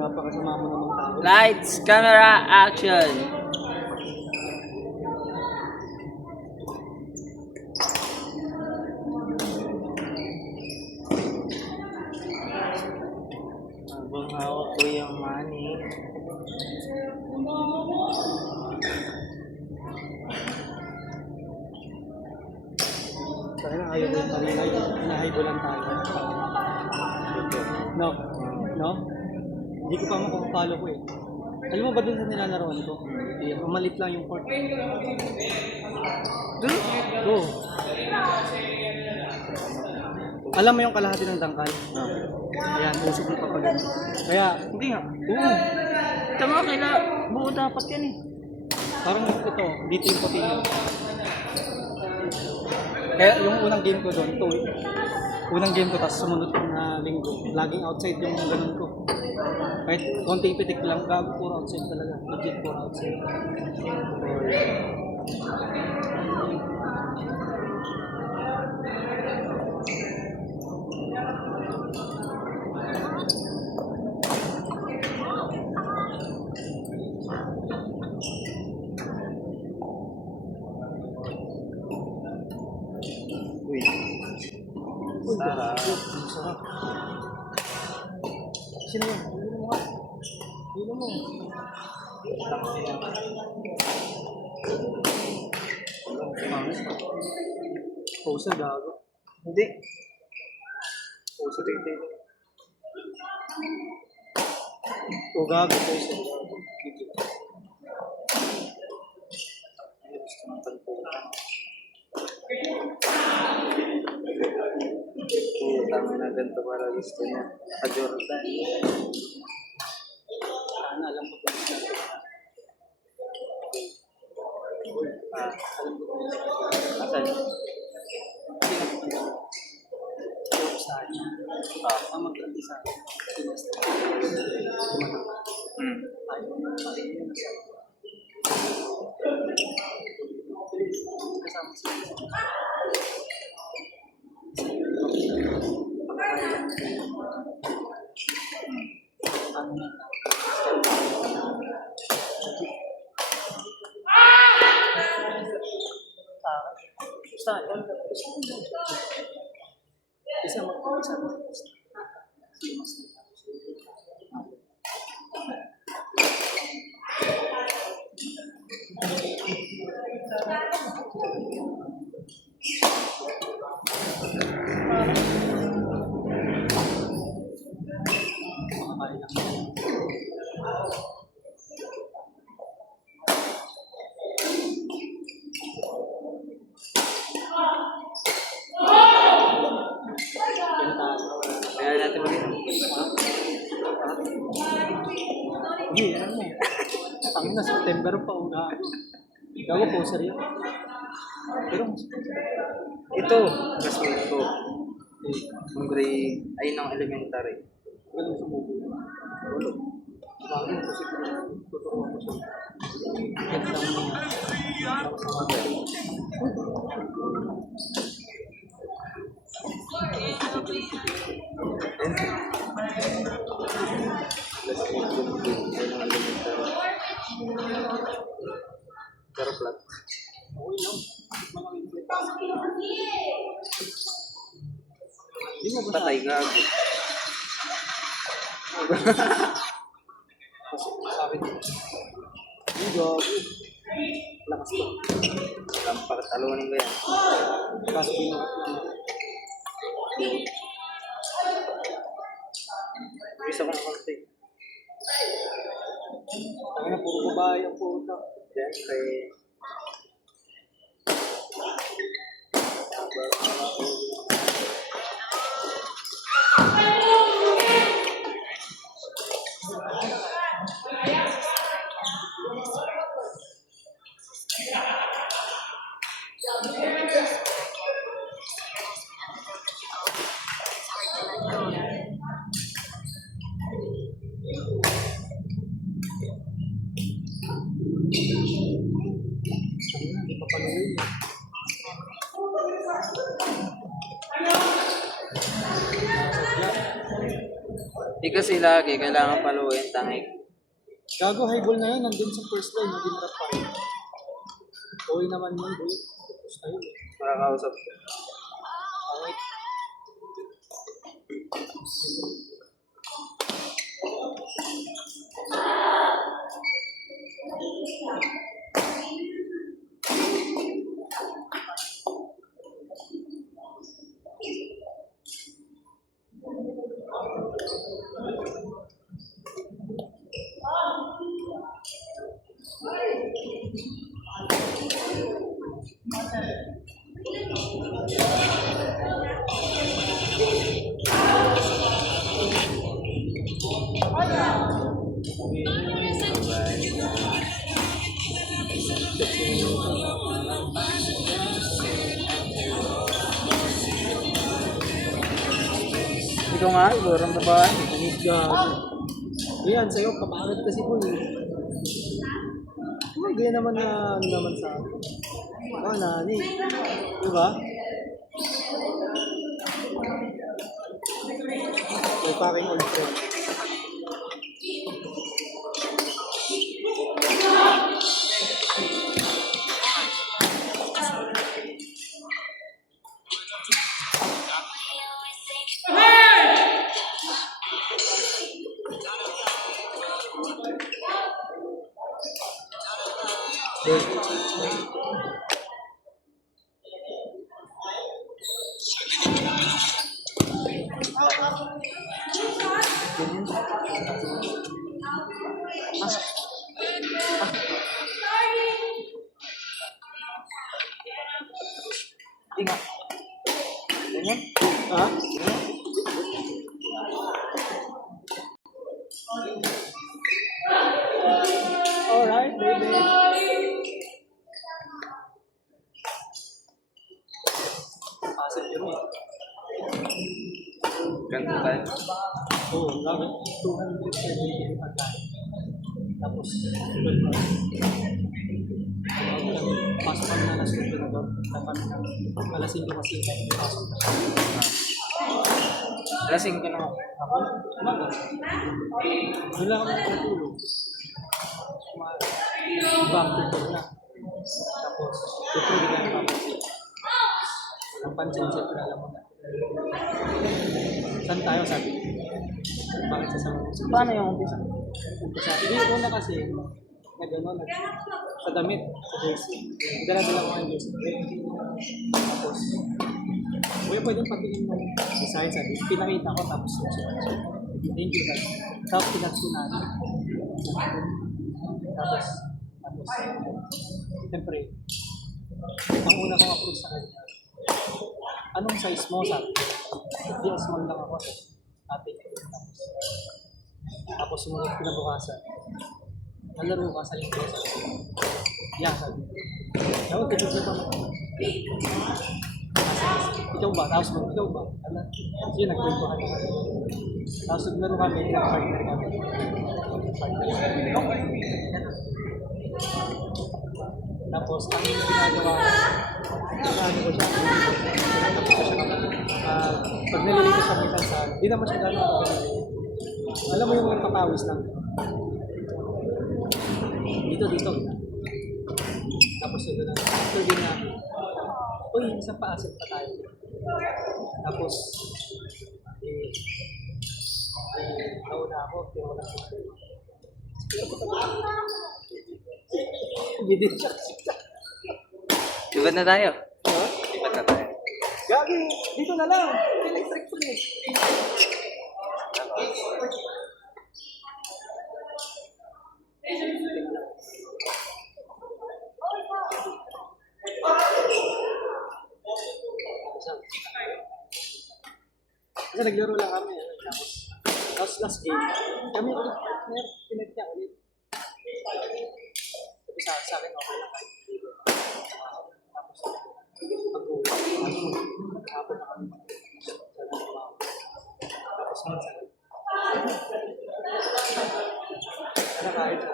Napakasama mo namang tao. Lights, camera, action! Habang hawak ko yung money. Kaya ayaw mo yung kanina, hinahibo lang tayo. No? No? Hindi ko pa makapapalo ko eh. Alam mo ba dun sa nilalarawan ko? Malit lang yung port. Go! Alam mo yung kalahati ng dangkal? Ayan, usok mo pa pag ganun. Kaya, Hindi nga. oo. Tama, buo dapat yan eh. Parang ito, dito yung puti nyo. Kaya yung unang game ko doon, ito unang game ko, tapos sumunod na linggo, laging outside yung ganun ko. Kahit konting pitik lang, gago, puro outside talaga. Legit puro outside. Uy. Sarap. Sarap. Sino yun? Sino mo nga? Sino mo? Pusa, gago. Hindi. Pusa, tigil. O gago, pusa. Tama na ganito para gusto niya. Jordan. Sana alam ko kung saan. Alam ko kung saan. Asan? Ang mag-grandi sa akin. Kasama sa isa Kaya natin mag-inom. hindi, ano mo. Tangin na September pa una. Gago po, seryo. Pero, Ito, classmate ko. Yung grade, ay ng elementary. galing sa movie. Walo. Gago ko si totoo ko siya. Get lang mo. Tapos sa mga Classmate ko yung grade, ay ng elementary. Pero flat. Hindi mo ba Patay gago. sabi ko? Hindi gago. Lakas ko. Pakatalunin ko yan. Kaso binuhat lang. Isa ko na konti. Ako na puro babae ang puta. Yan, kay... Hindi pa pala yun. Di kasi lagi, kailangan paluin, tangik. Gago, high ball na yun. Nandun sa first line. Naging rap pa rin. Uwi naman yun, boy. Tapos na yun. Makakausap. Alright. Ikaw nga, sigurang babae. Anis gago. Yan, sa'yo, kapangit kasi po eh. Ay, ganyan naman na, ano naman sa akin. Oh, nani. Diba? May paking old friend. Hindi nga. Ganyan? Ha? Alright, baby. Pasok yun eh. Ganito tayo. Oo, lagi. 270 pagkain. Tapos, 12 hours. Pasok kami na alas 12 na doon. Dapat na alas 5 kasi pasok na. Lasing ka na. Ako? Umaga. Doon lang ako natutulog. Back to work na. Tapos, tutulog na yung papansin. Ang pansin-sit na alam mo na. Saan tayo sabi? Bakit sasama mo? Paano yung umpisa? Umpisa. Hindi yung una kasi, sa damit, sa jersey. Dala-dala ko ang jersey. Tapos, kuya pwedeng patingin mo design sabi. Pinakita ko tapos thank you guys. Tapos pinats ko na. Tapos, siyempre, ang una kong approach sa kanya, anong size mo sabi? Hindi, small lang ako. Ate. Tapos sumunod kinabukasan. Nalaro ka sa linggo. Yeah, sabi. Ewan, tinignan pa mo. Ikaw ba? Tapos mo, ikaw ba? Ano? Sige, nagkwento ka naman. Tapos naglaro kami, nag-partner kami. Tapos, ang ginagawa ko, ano ko siya, tapos ko siya kami. Pag nalilito siya minsan sa, di naman siya gano'n. Alam mo yung mga papawis lang. Dito. Tapos yun na. After din na, uy, isang pa-asset pa tayo. Tapos, nauna ako, pero wala siya. Hindi din siya. Libat na tayo. Ha? Libat na tayo. Gagi, dito na lang. Electric fan eh. Kasi naglaro lang kami. Tapos last game, kami ulit partner, pinag niya ulit. Sabi sa akin, okay lang kahit hindi. Tapos, pag-uwi, hapon na kami. Tapos minsan, ano kahit sa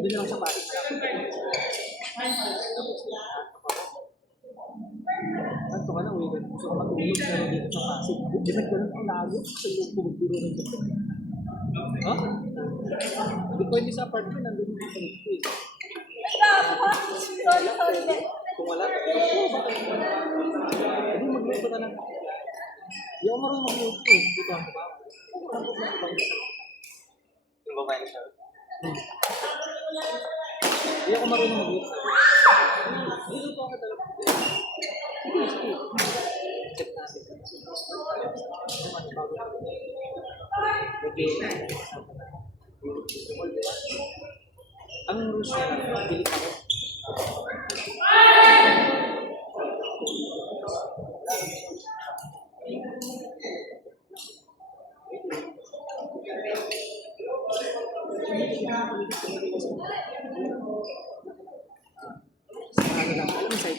doon lang sa Paris. Tapos, ganito ka na, uwi ka na. Gusto ko matulog, pero dito sa Pasig. Ganun ang lago sa iyo bumagduro ng gabi. Ha? Hindi pwede sa apartment, nandun yung sa lito eh. Sorry, sorry. Kung wala, hindi magluto ka lang. Hindi ako marunong magluto eh. Dito ang babae. Yung babae siya. Hindi ako marunong magluto. Niluto ako talaga. Sige, sige. Check natin. Naman, bago na. Ang rules na pilit ako. Ano lang, alam mo sa'yo.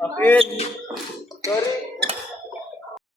Akin! Sorry!